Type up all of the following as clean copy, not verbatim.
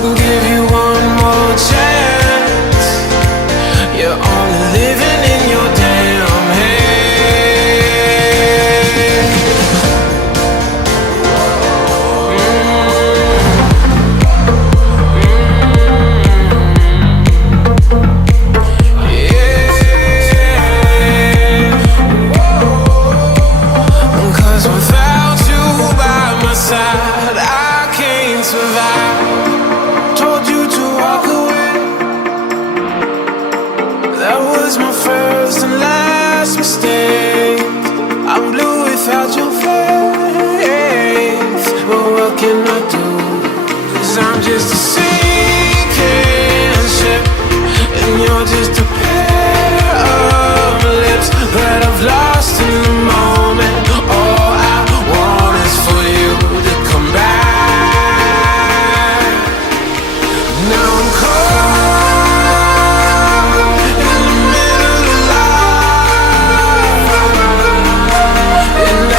can give you one more chance. You're only living in your damn head. Yeah. 'Cause without you by my side, I can't survive. Told you to walk away. That was my first and last mistake. I'm blue without your face. But what can I do? 'Cause I'm just a sinking ship, and you're just a pair of lips that I've lost in the moment. All I want is for you to come back. Now I'm caught in the middle of life, and I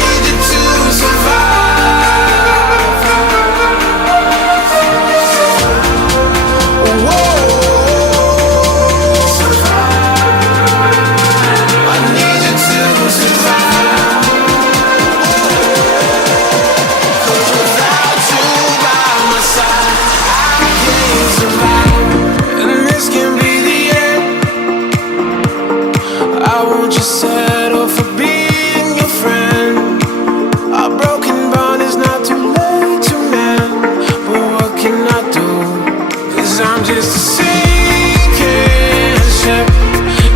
need you to survive. Whoa, I need you to survive. 'Cause without you by my side, I can't survive. And this can be the end. I won't just settle for being your friend. Our broken bond is not too late to mend. But what can I do? 'Cause I'm just a sinking ship,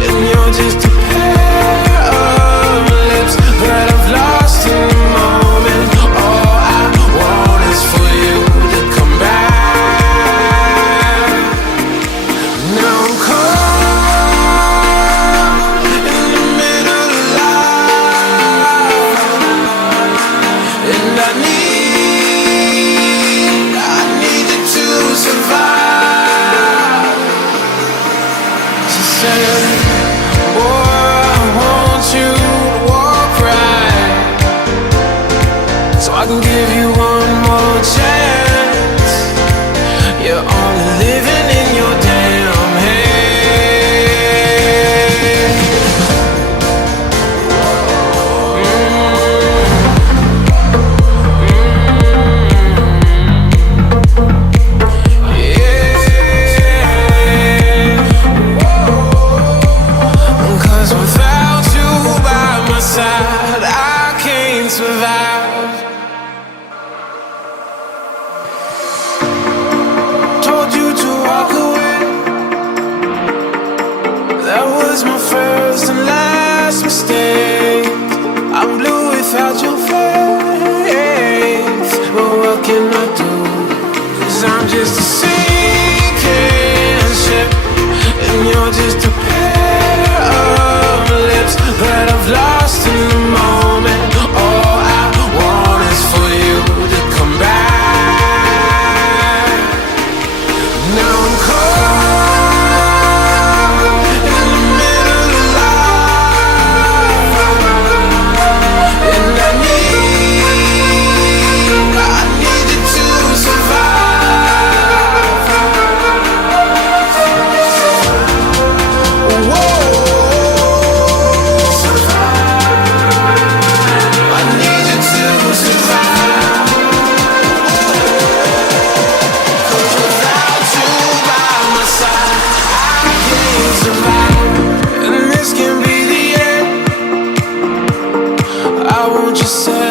and you're just a pair of lips that I've lost in the moment. All I want is for you to come back. Now I'm caught in the middle of life, and I need you to survive. She said, boy, I want you to walk right, so I can give you one more chance. You're only living in your damn head. Yeah. 'Cause without you by my side, I can't survive. Told you to walk away. That was my first and last mistake. I'm blue without your face. But what can I do? 'Cause I'm just a sinking ship, and you're just a pair of lips that I've lost in the moment. All I want is for you to come back. Now I'm caught in the middle of life, and I need you to survive. Whoa, I need you to survive. 'Cause without you by my side, I can't survive. And this can be the end. I won't just say